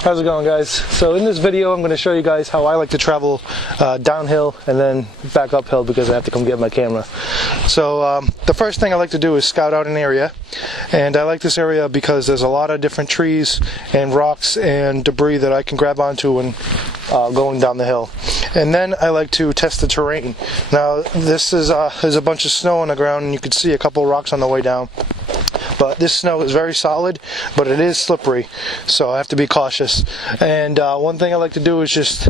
How's it going, guys? So in this video I'm going to show you guys how I like to travel downhill and then back uphill because I have to come get my camera. So the first thing I like to do is scout out an area, and I like this area because there's a lot of different trees and rocks and debris that I can grab onto when going down the hill. And then I like to test the terrain. Now this is there's a bunch of snow on the ground and you can see a couple of rocks on the way down. But this snow is very solid, but it is slippery, so I have to be cautious. And one thing I like to do is just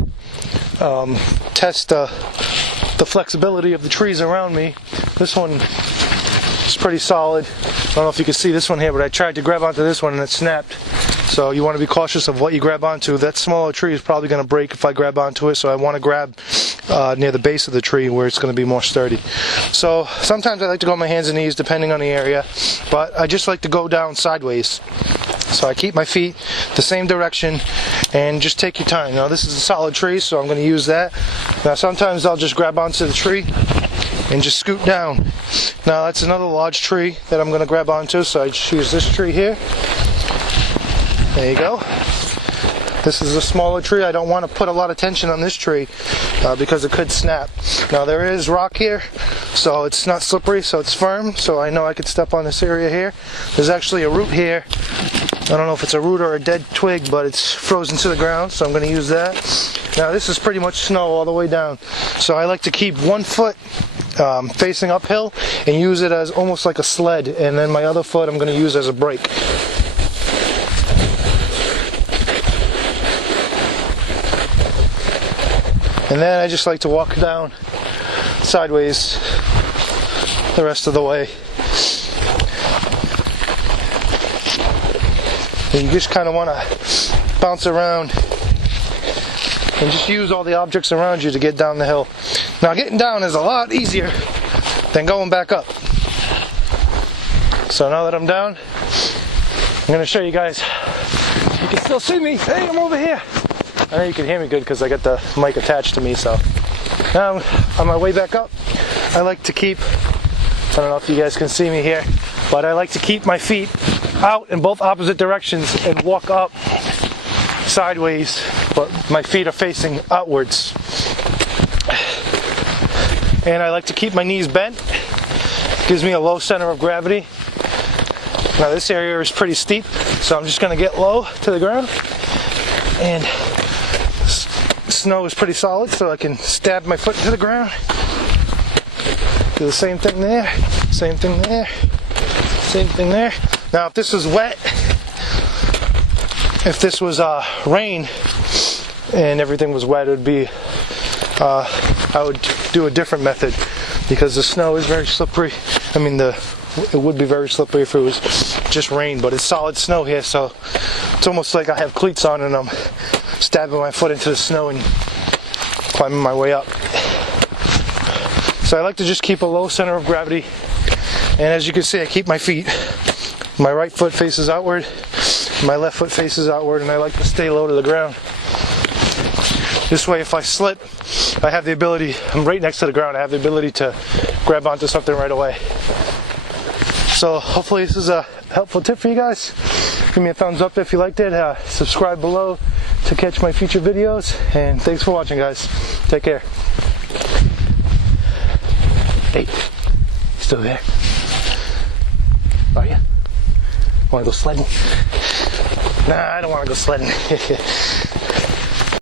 test the flexibility of the trees around me. This one is pretty solid. I don't know if you can see this one here, but I tried to grab onto this one and it snapped. So you want to be cautious of what you grab onto. That smaller tree is probably going to break if I grab onto it, so I want to grab near the base of the tree where it's going to be more sturdy. So sometimes I like to go on my hands and knees depending on the area, but I just like to go down sideways. So I keep my feet the same direction and just take your time. Now this is a solid tree, so I'm going to use that. Now sometimes I'll just grab onto the tree and just scoot down. Now that's another large tree that I'm going to grab onto, so I just use this tree here. There you go. This is a smaller tree. I don't want to put a lot of tension on this tree because it could snap. Now there is rock here, so it's not slippery, so it's firm, so I know I could step on this area here. There's actually a root here. I don't know if it's a root or a dead twig, but it's frozen to the ground, so I'm going to use that. Now this is pretty much snow all the way down, so I like to keep one foot facing uphill and use it as almost like a sled, and then my other foot I'm going to use as a brake. And then I just like to walk down sideways the rest of the way. And you just kind of want to bounce around and just use all the objects around you to get down the hill. Now getting down is a lot easier than going back up. So now that I'm down, I'm going to show you guys. You can still see me. Hey, I'm over here. I know you can hear me good because I got the mic attached to me. So now on my way back up, I like to keep, I don't know if you guys can see me here, but I like to keep my feet out in both opposite directions and walk up sideways, but my feet are facing outwards. And I like to keep my knees bent. Gives me a low center of gravity. Now this area is pretty steep, so I'm just going to get low to the ground. And snow is pretty solid, so I can stab my foot into the ground. Do the same thing there, same thing there, same thing there. Now if this was wet, if this was rain and everything was wet, it would be, I would do a different method because the snow is very slippery. I mean, it would be very slippery if it was just rain, but it's solid snow here, so it's almost like I have cleats on and I'm stabbing my foot into the snow and climbing my way up. So I like to just keep a low center of gravity, and as you can see, I keep my feet. My right foot faces outward, my left foot faces outward, and I like to stay low to the ground. This way, if I slip, I have the ability, I'm right next to the ground, I have the ability to grab onto something right away. So hopefully this is a helpful tip for you guys. Give me a thumbs up if you liked it. Subscribe below to catch my future videos. And thanks for watching, guys. Take care. Hey, you still there? Are you? Want to go sledding? Nah, I don't want to go sledding.